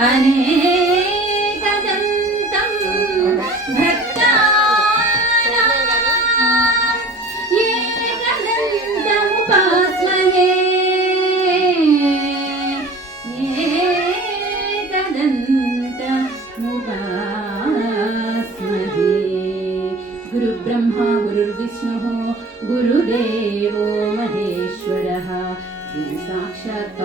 तदन्तस्महे गुरुब्रह्मा गुरुविष्णुः गुरुदेवो महेश्वरः। श्री साक्षात्प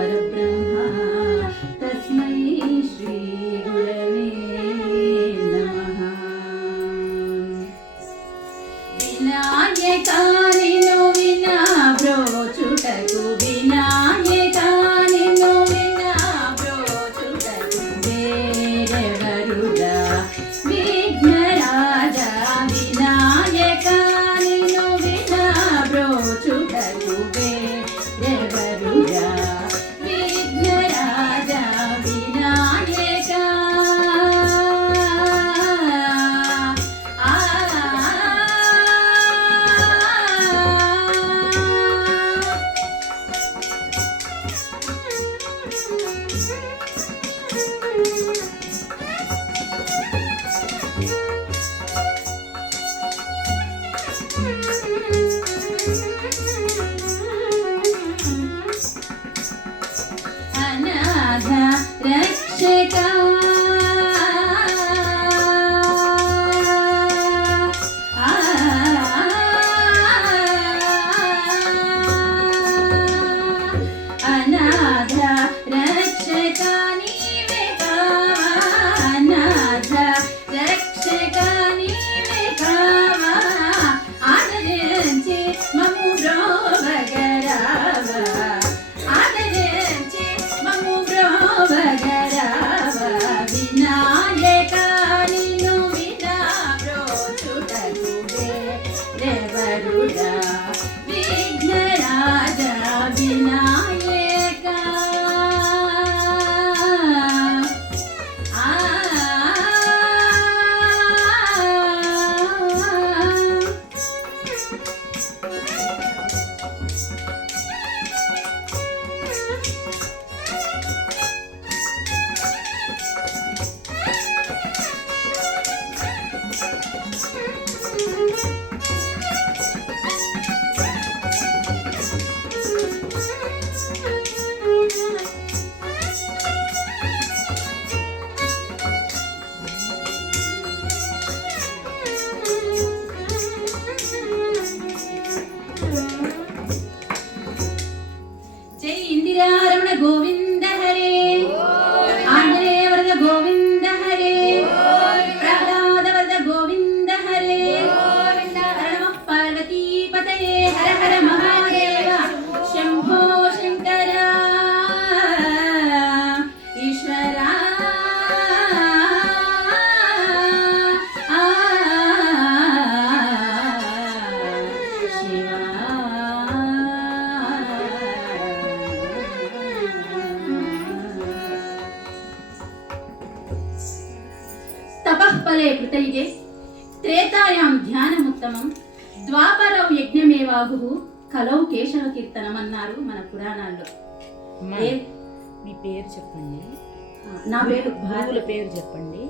నా పేరు గురువుల పేరు చెప్పండి.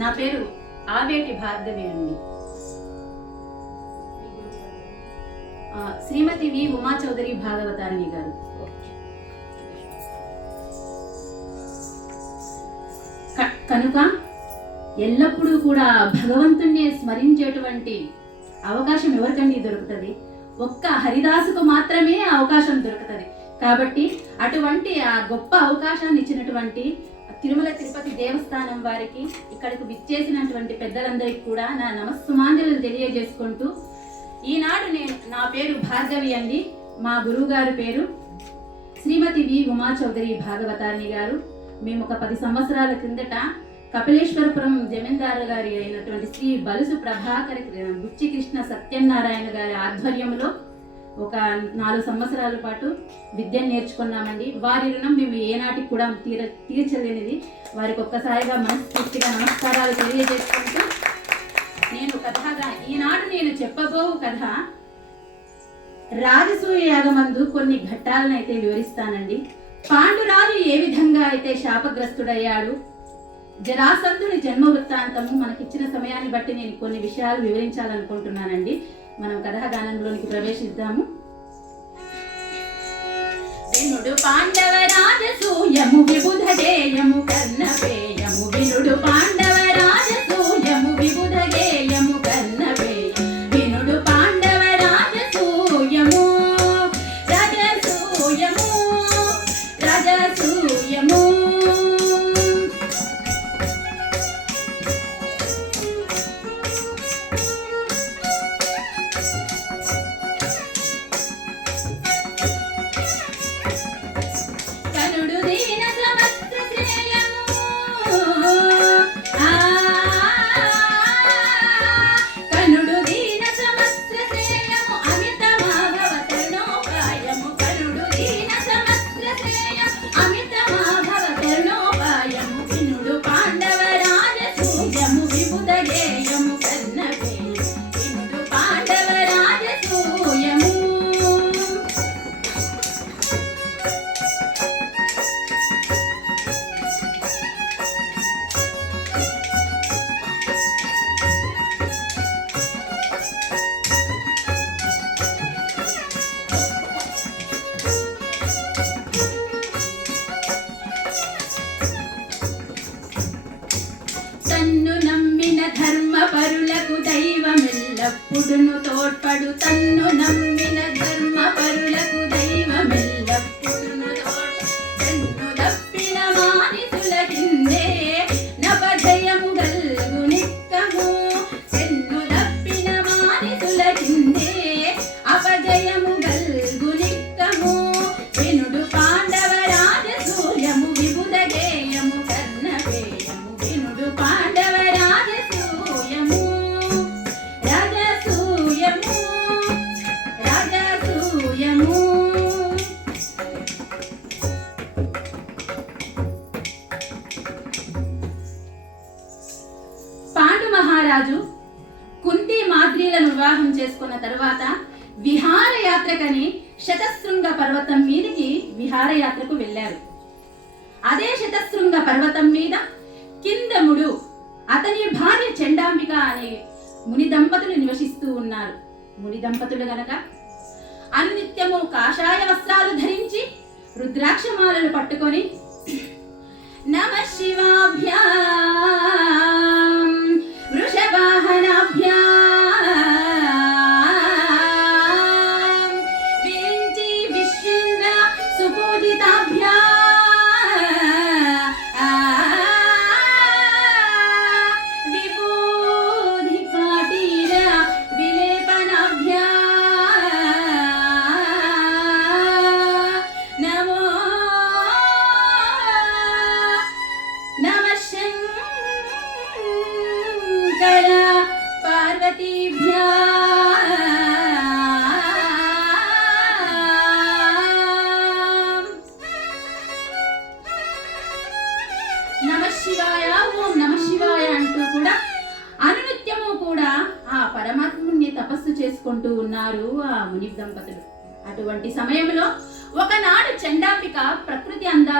నా పేరు ఆవేటి భార్గవి అండి. శ్రీమతి వి ఉమా చౌదరి భాగవతారిణి గారు. కనుక ఎల్లప్పుడూ కూడా భగవంతుణ్ణి స్మరించేటువంటి అవకాశం ఎవరికండి దొరుకుతుంది? ఒక్క హరిదాసుకు మాత్రమే అవకాశం దొరుకుతుంది. కాబట్టి అటువంటి ఆ గొప్ప అవకాశాన్ని ఇచ్చినటువంటి తిరుమల తిరుపతి దేవస్థానం వారికి ఇక్కడికి విచ్చేసినటువంటి పెద్దలందరికీ కూడా నా నమస్సుమాంజలు తెలియజేసుకుంటూ ఈనాడు నేను నా పేరు భార్గవి అండి. మా గురువు గారి పేరు శ్రీమతి వి ఉమా చౌదరి భాగవతారిణి గారు. మేము ఒక పది సంవత్సరాల క్రిందట కపిలేశ్వరపురం జమీందారు గారి అయినటువంటి శ్రీ బలుసు ప్రభాకర్ బుచ్చి కృష్ణ సత్యనారాయణ గారి ఆధ్వర్యంలో ఒక నాలుగు సంవత్సరాల పాటు విద్యను నేర్చుకున్నామండి. వారి రుణం మేము ఏనాటికి కూడా తీర తీర్చలేనిది. వారికి ఒక్కసారిగా మనస్ఫూర్తిగా నమస్కారాలు తెలియజేసుకుంటూ నేను కథగా ఈనాడు నేను చెప్పబో కథ రాజసూయ యాగమందు కొన్ని ఘట్టాలను అయితే వివరిస్తానండి. పాండురాజు ఏ విధంగా అయితే శాపగ్రస్తుడయ్యాడు? జరాసంధుని జన్మ వృత్తాంతము మనకిచ్చిన సమయాన్ని బట్టి నేను కొన్ని విషయాలు వివరించాలనుకుంటున్నానండి. మనం కథాగానంలోనికి ప్రవేశిద్దాము. వినుడు పాండవ రాజసూయము విబుధగేయము కర్ణపేయము. వినుడు పాండవ రాజసూయము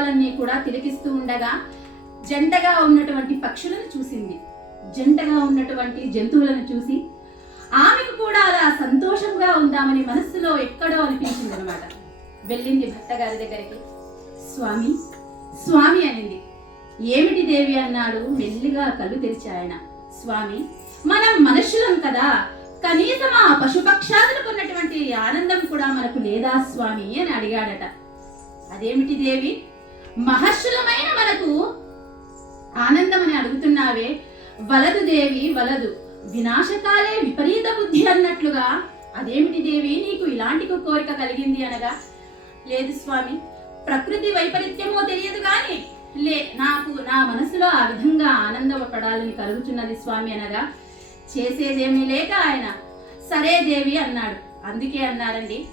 ప్రకృతి కూడా తిలకిస్తూ ఉండగా జంటగా ఉన్నటువంటి పక్షులను చూసింది. జంటగా ఉన్నటువంటి జంతువులను చూసి ఆమెకు కూడా అలా సంతోషంగా ఉందామని మనస్సులో ఎక్కడో అనిపించింది అనమాట వెళ్ళింది భర్త గారి దగ్గరికి. స్వామి స్వామి అనింది. ఏమిటి దేవి అన్నాడు. మెల్లిగా కళ్ళు తెరిచి ఆయన. స్వామి మనం మనుషులం కదా. కనీసం ఆ పశుపక్షాదులకు ఉన్నటువంటి ఆనందం కూడా మనకు లేదా స్వామి అని అడిగాడట. అదేమిటి దేవి? మహర్షులమైన మనకు ఆనందం అని అడుగుతున్నావే. వలదు దేవి వలదు. వినాశకాలే విపరీత బుద్ధి అన్నట్లుగా అదేమిటి దేవి నీకు ఇలాంటి కోరిక కలిగింది అనగా? లేదు స్వామి ప్రకృతి వైపరీత్యమో తెలియదు కానీ లే నాకు నా మనసులో ఆ విధంగా ఆనందపడాలని కలుగుతున్నది స్వామి అనగా చేసేదేమీ లేక ఆయన సరే దేవి అన్నాడు. అందుకే అన్నారండి.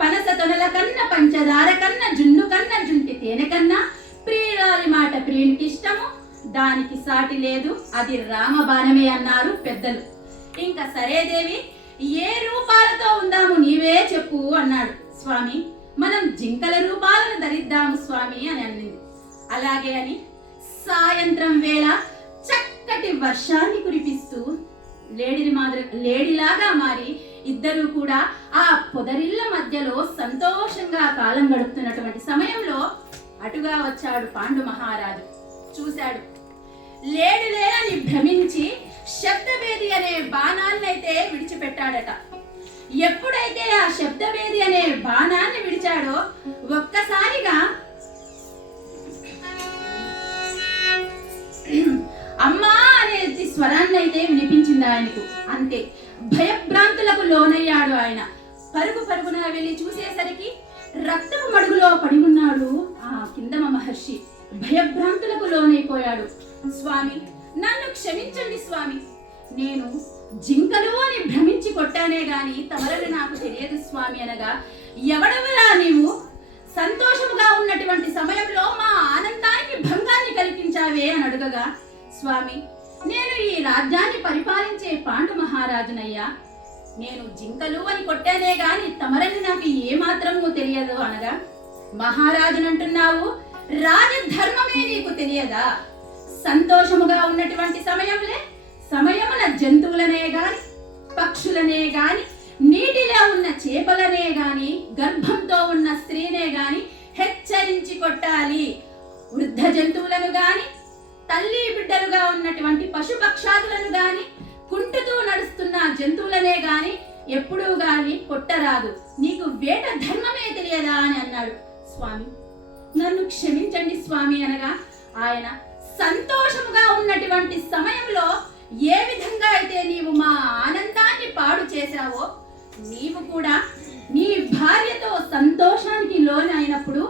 పనస తొనల కన్న పంచదార కన్న జున్ను కన్న జుంటి తేనె కన్నా ప్రియురాలి మాట ప్రియునికి ఇష్టము దానికి సాటి లేదు. అది రామబాణమే అన్నారు పెద్దలు. ఇంకా సరే దేవి ఏ రూపాలతో ఉందాము నీవే చెప్పు అన్నాడు. స్వామి మనం జింకల రూపాలను ధరిద్దాము స్వామి అని అన్నింది అలాగే అని సాయంత్రం వేళ చక్కటి వర్షాన్ని కురిపిస్తూ లేడిని మాదిరి లేడిలాగా మారి ఇద్దరు కూడా ఆ పొదరిళ్ళ మధ్యలో సంతోషంగా కాలం గడుపుతున్నటువంటి సమయంలో అటుగా వచ్చాడు పాండు మహారాజు. చూశాడు. లేడు అని భ్రమించి శబ్దవేది అనే బాణాన్నైతే విడిచిపెట్టాడట. ఎప్పుడైతే ఆ శబ్దవేది అనే బాణాన్ని విడిచాడో ఒక్కసారిగా అమ్మా అనేది స్వరాన్ని అయితే వినిపించింది ఆయనకు. అంతే. భయభ్రాంతులకు లోనయ్యాడు ఆయన. పరుగు పరుగున వెళ్ళి చూసేసరికి రక్తపు మడుగులో పడి ఉన్నాడు ఆ కిందమ మహర్షి. భయభ్రాంతులకు లోనైపోయాడు. స్వామి నన్ను క్షమించండి స్వామి. నేను జింకలు అని భ్రమించి కొట్టానే గాని తమరని నాకు తెలియదు స్వామి అనగా ఎవడవరా నీవు? సంతోషముగా ఉన్నటువంటి సమయంలో మా ఆనందానికి భంగాన్ని కల్పించావే అని అడుగగా స్వామి నేను ఈ రాజ్యాన్ని పరిపాలించే పాండు మహారాజునయ్యా. నేను జింకలు అని కొట్టానే గాని తమరని నాకు ఏ మాత్రము తెలియదు అనగా మహారాజునంటున్నావు రాజధర్మమే నీకు తెలియదా? సంతోషముగా ఉన్నటువంటి సమయంలే సమయమున జంతువులనే గాని పక్షులనే గాని నీటిలో ఉన్న చేపలనే గాని గర్భంతో ఉన్న స్త్రీనే గాని హెచ్చరించి కొట్టాలి. వృద్ధ జంతువులను గాని తల్లి బిడ్డలుగా ఉన్నటువంటి పశుపక్షాదులను గాని కుంటుతూ నడుస్తున్న జంతువులనే గాని ఎప్పుడూ గాని కొట్టరాదు. నీకు వేట ధర్మమే తెలియదా అని అన్నాడు స్వామి. నన్ను క్షమించండి స్వామి అనగా ఆయన సంతోషముగా ఉన్నటువంటి సమయంలో ఏ విధంగా అయితే నీవు మా ఆనందాన్ని పాడు చేశావో నీవు కూడా నీ భార్యతో సంతోషానికి లోనైనప్పుడు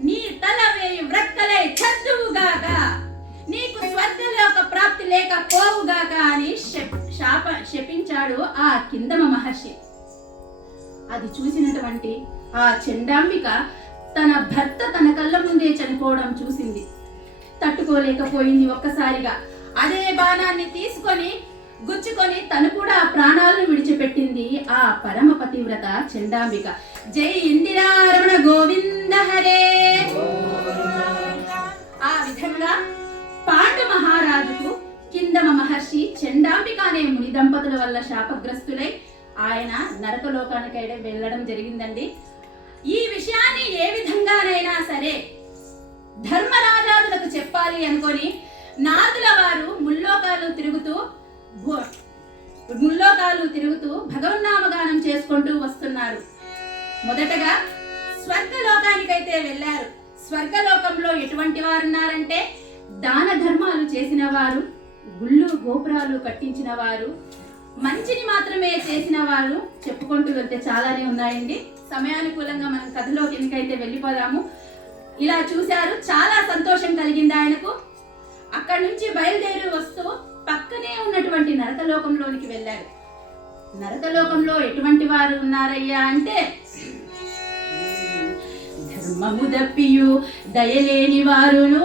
నీ తల వేయి వ్రక్కలే చదువుగాగా ప్రాప్తి లేకపోవుగాక అని శప్- శాప శపించాడు ఆ కిందమ మహర్షి. అది చూసినటువంటి ఆ చండాంబిక తన భర్త తన కళ్ళ ముందే చనిపోవడం చూసింది. తట్టుకోలేకపోయింది ఒక్కసారిగా. అదే బాణాన్ని తీసుకొని గుచ్చుకొని తను కూడా ప్రాణాలను విడిచిపెట్టింది ఆ పరమ పతివ్రత చండాంబిక. జై ఇందిరారమణ గోవింద హరే! ఆ విధంగా పాండు మహారాజుకు కిందమ మహర్షి చండాంబిక అనే ముని దంపతుల వల్ల శాపగ్రస్తులై ఆయన నరకలోకానికైతే వెళ్ళడం జరిగిందండి. ఈ విషయాన్ని ఏ విధంగానైనా సరే ధర్మరాజాదులకు చెప్పాలి అనుకొని నాదుల వారు ముల్లోకాలు తిరుగుతూ ముల్లోకాలు తిరుగుతూ భగవన్నామగానం చేసుకుంటూ వస్తున్నారు. మొదటగా స్వర్గలోకానికైతే వెళ్ళారు. స్వర్గలోకంలో ఎటువంటి వారు ఉన్నారంటే దాన ధర్మాలు చేసిన వారు గుళ్ళు గోపురాలు కట్టించిన వారు మంచిని మాత్రమే చేసిన వారు చెప్పుకుంటూ వెళ్తే చాలానే ఉన్నాయండి. సమయానుకూలంగా మనం కథలోకి ఎందుకైతే వెళ్ళిపోదాము. ఇలా చూశారు చాలా సంతోషం కలిగింది ఆయనకు. అక్కడి నుంచి బయలుదేరి వస్తూ పక్కనే ఉన్నటువంటి నరకలోకంలోనికి వెళ్ళారు. నరకలోకంలో ఎటువంటి వారు ఉన్నారయ్యా అంటే ధర్మము దప్పియు దయలేని వారును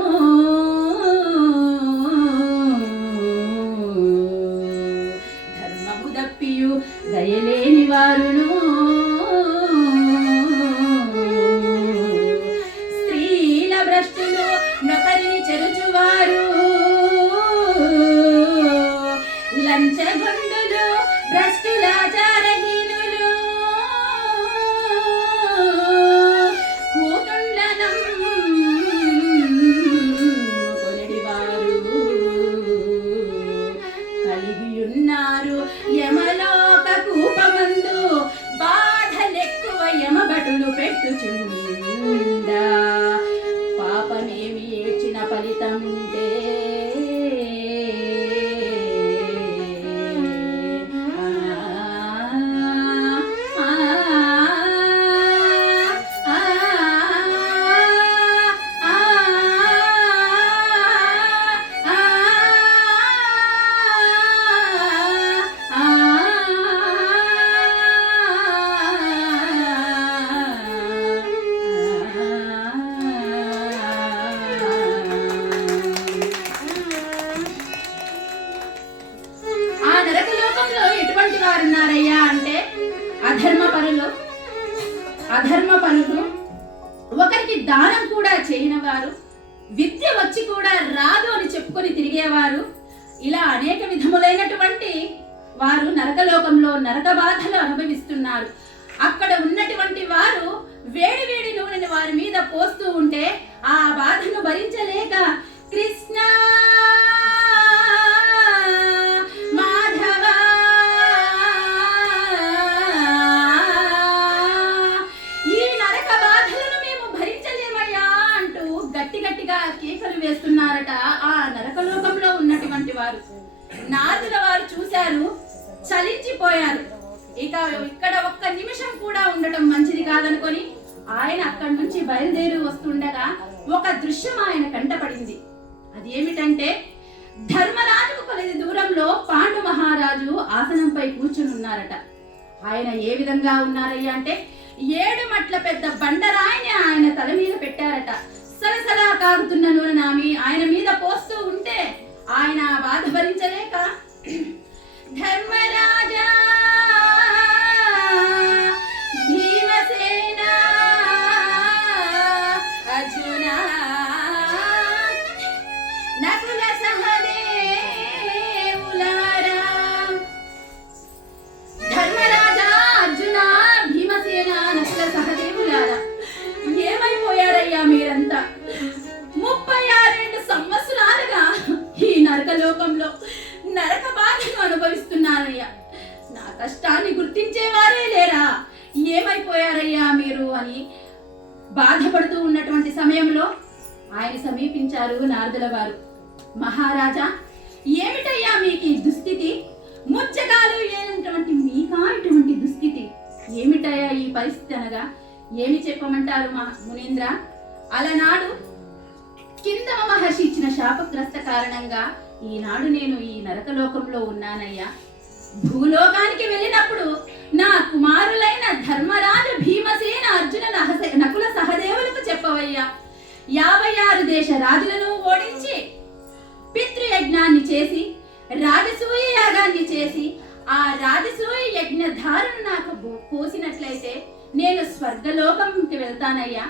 వారు నరకలోకంలో నరక బాధలు అనుభవిస్తున్నారు. అక్కడ ఉన్నటువంటి వారు వేడి వేడి నూనెని వారి మీద పోస్తూ ఉంటే ఆ బాధను భరించలేక కృష్ణ మాధవ ఈ నరక బాధలను మేము భరించలేమయ్యా అంటూ గట్టి గట్టిగా కేకలు వేస్తున్నారట ఆ నరకలోకంలో ఉన్నటువంటి వారు. నాదుల వారు చూశారు. చలించిపోయారు. ఇక ఇక్కడ ఒక్క నిమిషం కూడా ఉండటం మంచిది కాదనుకొని ఆయన అక్కడి నుంచి బయలుదేరి వస్తుండగా ఒక దృశ్యం ఆయన కంటపడింది. అది ఏమిటంటే ధర్మరాజుకు కొద్ది దూరంలో పాండు మహారాజు ఆసనంపై కూర్చుని ఉన్నారట ఆయన ఏ విధంగా ఉన్నారయ్యా అంటే ఏడు మట్ల పెద్ద బండరాయిని ఆయన తల మీద పెట్టారట. సలసలా కాగుతున్న నూనె నామి ఆయన మీద పోస్తూ ఉంటే ఆయన బాధ భరించలేక ధర్మరాజా భీమసేన అర్జున నకుల సహదేవులారా. ధర్మరాజా అర్జున భీమసేన నకుల సహదేవులారా. ఏమైపోయారయ్యా మీరంతా? ముప్పై ఆరేడు సంవత్సరాలుగా ఈ నరకలోకంలో నరక అనుభవిస్తున్నానయ్యా. నా కష్టాన్ని గుర్తించేవారే లేరా? ఏమైపోయారయ్యా మీరు అని బాధపడుతూ ఉన్నటువంటి సమయంలో ఆయన సమీపించారు నారదుల వారు. మహారాజా ఏమిటయ్యా మీకు ఈ దుస్థితి? ముచ్చగాలు లేనటువంటి మీకా ఇటువంటి దుస్థితి? ఏమిటయ్యా ఈ పరిస్థితి అనగా? ఏమి చెప్పమంటారు మా మునీంద్ర? అలనాడు కిందమ మహర్షి ఇచ్చిన శాపగ్రస్త కారణంగా ఈనాడు నేను ఈ నరకలోకంలో ఉన్నానయ్యా. భూలోకానికి వెళ్ళినప్పుడు నా కుమారులైన ధర్మరాజు భీమసేన అర్జున నకుల సహదేవులకు చెప్పవయ్యా. యాభై ఆరు దేశ రాజులను ఓడించి పితృయజ్ఞాన్ని చేసి రాజసూయ యాగాన్ని చేసి ఆ రాజసూయ యజ్ఞధారను నాకు పోసినట్లయితే నేను స్వర్గలోకంకి వెళ్తానయ్యా.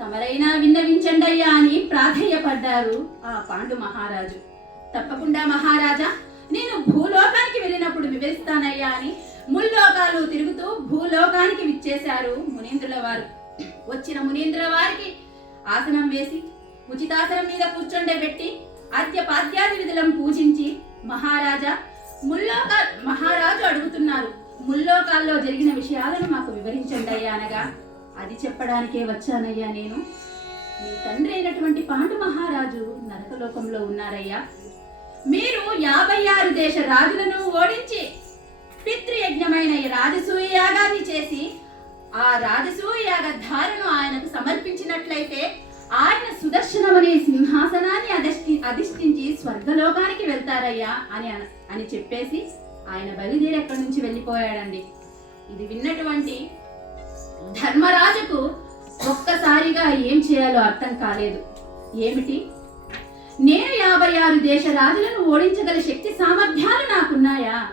తమరైనా విన్నవించండి అయ్యా అని ప్రాధేయపడ్డారు ఆ పాండు మహారాజు. తప్పకుండా మహారాజా. నేను భూలోకానికి వెళ్ళినప్పుడు వివరిస్తానయ్యా అని ముల్లోకాలు తిరుగుతూ భూలోకానికి విచ్చేశారు మునీంద్రుల వారు. వచ్చిన మునీంద్రుల వారికి ఆసనం వేసి ఉచితాసనం మీద కూర్చుండే పెట్టి అద్య పాద్యాది విధులను పూజించి మహారాజా ముల్లోక మహారాజు అడుగుతున్నారు ముల్లోకాల్లో జరిగిన విషయాలను మాకు వివరించండి అయ్యా అనగా అది చెప్పడానికే వచ్చానయ్యా నేను. మీ తండ్రి అయినటువంటి పాండు మహారాజు నరకలోకంలో ఉన్నారయ్యా. మీరు యాభై ఆరు దేశ రాజులను ఓడించి పితృయజ్ఞమైన రాజసూయ యాగాన్ని చేసి ఆ రాజసూయ యాగ ధారను ఆయనకు సమర్పించినట్లయితే ఆయన సుదర్శనం అనే సింహాసనాన్ని అధిష్ఠి అధిష్ఠించి స్వర్గలోకానికి వెళ్తారయ్యా అని అని చెప్పేసి ఆయన బలిదేరి అక్కడి నుంచి వెళ్ళిపోయాడండి. ఇది విన్నటువంటి ధర్మరాజుకు ఒక్కసారిగా ఏం చేయాలో అర్థం కాలేదు. ఏమిటి? నేను యాభై ఆరు దేశ రాజులను ఓడించగల శక్తి సామర్థ్యాలు నాకున్నాయా?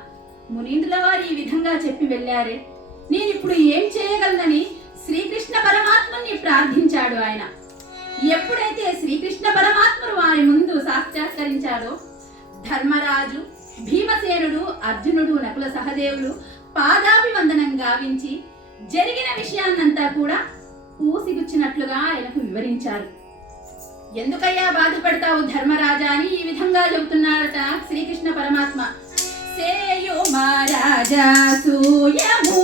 మునీంద్రుల వారు ఈ విధంగా చెప్పి వెళ్ళారే. నేను ఇప్పుడు ఏం చేయగలనని శ్రీకృష్ణ పరమాత్మని ప్రార్థించాడు ఆయన. ఎప్పుడైతే శ్రీకృష్ణ పరమాత్మను వారి ముందు సాక్షాత్కరించాడో ధర్మరాజు భీమసేనుడు అర్జునుడు నకుల సహదేవులు పాదాభివందనం గావించి జరిగిన విషయాన్నంతా కూడా పూసిగుచ్చినట్లుగా ఆయనకు వివరించారు. ఎందుకయ్యా బాధపడతావు ధర్మరాజా అని ఈ విధంగా చెబుతున్నారట శ్రీకృష్ణ పరమాత్మ. సేయు మహారాజా సూయము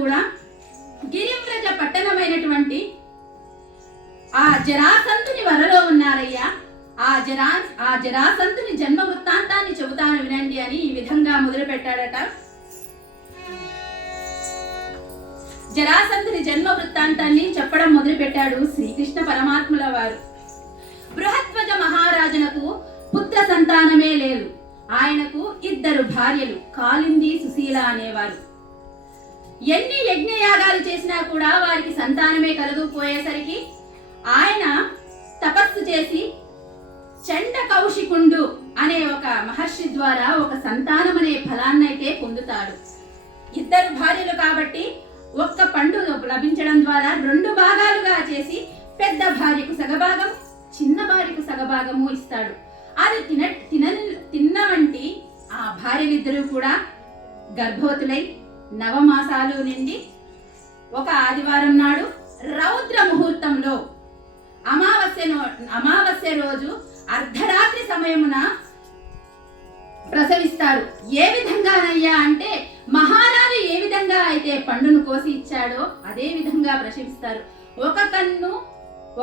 కూడా గిరిమ్రజ పట్టణమైనటువంటి ఆ జరాసంతుని వరలో ఉన్నారయ్యా. ఆ జరా ఆ జరాసంతుని జన్మ వృత్తాంతాన్ని చెబుతాను వినండి అని ఈ విధంగా మొదలుపెట్టాడట. జరాసంతుని జన్మ వృత్తాంతాన్ని చెప్పడం మొదలుపెట్టాడు శ్రీకృష్ణ పరమాత్ముల వారు. బృహత్వజ మహారాజునకు పుత్ర సంతానమే లేదు. ఆయనకు ఇద్దరు భార్యలు కాలింది సుశీల అనేవారు. ఎన్ని యజ్ఞయాగాలు చేసినా కూడా వారికి సంతానమే కలగకపోయేసరికి ఆయన తపస్సు చేసి చండ కౌశికుండు అనే ఒక మహర్షి ద్వారా ఒక సంతానం అనే ఫలాన్నైతే పొందుతాడు. ఇద్దరు భార్యలు కాబట్టి ఒక్క పండు లభించడం ద్వారా రెండు భాగాలుగా చేసి పెద్ద భార్యకు సగభాగం చిన్న భార్యకు సగభాగము ఇస్తాడు. అది తిన తిన తిన్న వంటి ఆ భార్యలిద్దరూ కూడా గర్భవతులై నవమాసాలు నిండి ఒక ఆదివారం నాడు రౌద్ర ముహూర్తంలో అమావాస్య అమావాస్య రోజు అర్ధరాత్రి సమయమున ప్రసవిస్తారు. ఏ విధంగానయ్యా అంటే మహారాజు ఏ విధంగా అయితే పండును కోసి ఇచ్చాడో అదే విధంగా ప్రసవిస్తారు. ఒక కన్ను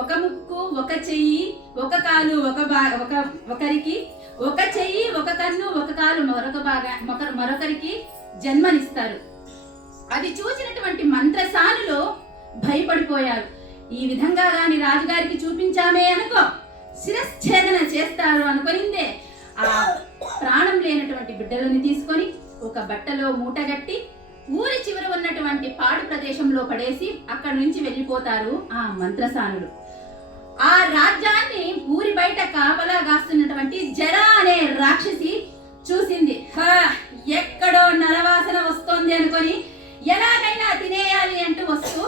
ఒక ముక్కు ఒక చెయ్యి ఒక కాలు ఒక బా ఒక ఒకరికి ఒక చెయ్యి ఒక కన్ను ఒక కాలు మరొక భాగా మరొకరికి జన్మనిస్తారు. అది చూసినటువంటి మంత్రసానులో భయపడిపోయారు. ఈ విధంగా గాని రాజుగారికి చూపించామే అనుకో శిరశ్ఛేదన చేస్తారు అనుకునిందే ఆ ప్రాణం లేనటువంటి బిడ్డలని తీసుకొని ఒక బట్టలో మూటగట్టి ఊరి చివర ఉన్నటువంటి పాడు ప్రదేశంలో పడేసి అక్కడి నుంచి వెళ్ళిపోతారు ఆ మంత్రసానులు. ఆ రాజ్యాన్ని ఊరి బయట కాపలా కాస్తున్నటువంటి జర అనే రాక్షసి చూసింది. ఎక్కడో నరవాసన వస్తోంది అనుకొని ఎలాగైనా తినేయాలి అంటూ వస్తూ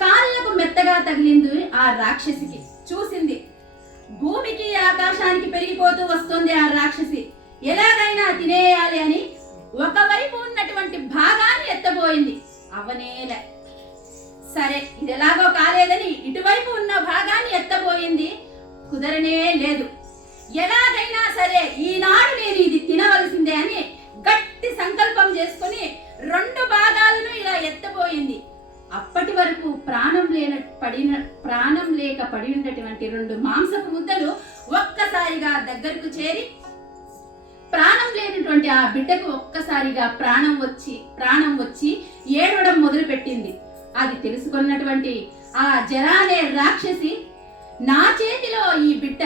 కాళ్ళకు మెత్తగా తగిలింది ఆ రాక్షసికి. చూసింది. భూమికి ఆకాశానికి పెరిగిపోతూ వస్తుంది ఆ రాక్షసి. ఎలాగైనా తినేయాలి అని ఒకవైపు ఉన్నటువంటి భాగాన్ని ఎత్తబోయింది. అవనేలే సరే ఇది ఎలాగో కాలేదని ఇటువైపు ఉన్న భాగాన్ని ఎత్తబోయింది. కుదరనే లేదు. ఎలాగైనా సరే ఈనాడు నేను ఇది తినవలసిందే అని గట్టి సంకల్పం చేసుకొని రెండు భాగాలను ఇలా ఎత్తబోయింది. అప్పటి వరకు ప్రాణం లేన పడిన ప్రాణం లేక పడి ఉన్నటువంటి రెండు మాంసపు ముద్దలు ఒక్కసారిగా దగ్గరకు చేరి ప్రాణం లేనటువంటి ఆ బిడ్డకు ఒక్కసారిగా ప్రాణం వచ్చి ప్రాణం వచ్చి ఏడవడం మొదలుపెట్టింది. అది తెలుసుకున్నటువంటి ఆ జర అనే రాక్షసి నా చేతిలో ఈ బిడ్డ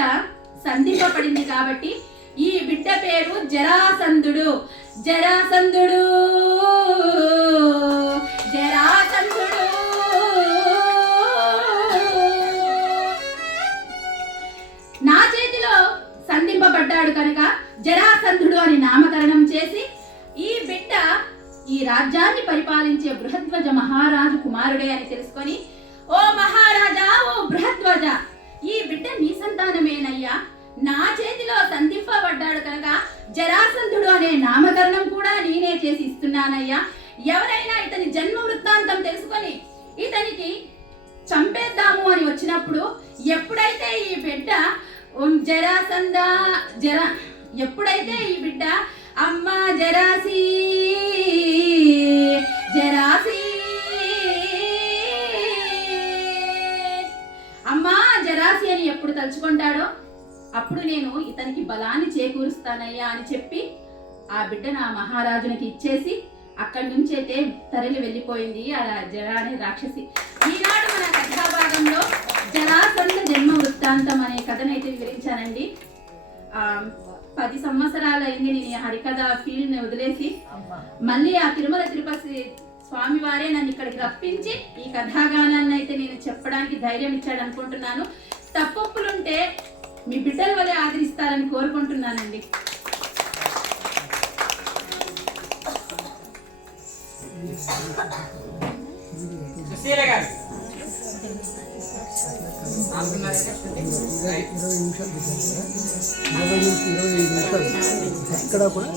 సంధింపబడింది కాబట్టి ఈ బిడ్డ పేరు జరాసంధుడు. జరాసంధుడు జరాసంధుడు నా చేతిలో సంధింపబడ్డాడు కనుక జరాసంధుడు అని నామకరణం చేసి ఈ బిడ్డ ఈ రాజ్యాన్ని పరిపాలించే బృహద్వజ మహారాజు కుమారుడే అని తెలుసుకొని ఓ మహారాజా ఓ బృహద్వజ ఈ బిడ్డ నీ సంతానమేనయ్యా. నా చేతిలో సంధింపబడ్డాడు కనుక జరాసంధుడు అనే నామకరణం కూడా నేనే చేసి ఇస్తున్నానయ్యా. ఎవరైనా ఇతని జన్మ వృత్తాంతం తెలుసుకొని ఇతనికి చంపేద్దాము అని వచ్చినప్పుడు ఎప్పుడైతే ఈ బిడ్డ ఉమ్, జరాసంద జర ఎప్పుడైతే ఈ బిడ్డ అమ్మ జరాసి జరాసి అమ్మా జరాసి అని ఎప్పుడు తలుచుకుంటాడో అప్పుడు నేను ఇతనికి బలాన్ని చేకూరుస్తానయ్యా అని చెప్పి ఆ బిడ్డను ఆ మహారాజునికి ఇచ్చేసి అక్కడి నుంచి అయితే తరలి వెళ్ళిపోయింది ఆ రా- జర అనే రాక్షసి. ఈనాడు మన కథాభాగంలో జరాసంధ జన్మ వృత్తాంతం అనే కథనైతే వివరించానండి. ఆ, పది సంవత్సరాలు అయింది నేను హరికథ ఫీల్డ్ని వదిలేసి మళ్ళీ ఆ తిరుమల తిరుపతి స్వామి వారే నన్ను ఇక్కడికి రప్పించి ఈ కథాగానాన్ని అయితే నేను చెప్పడానికి ధైర్యం ఇచ్చాడు అనుకుంటున్నాను తప్పొప్పులుంటే మీ బిడ్డల వలె ఆదరిస్తారని కోరుకుంటున్నానండి ఇరవై నిమిషాలు ఎక్కడ కూడా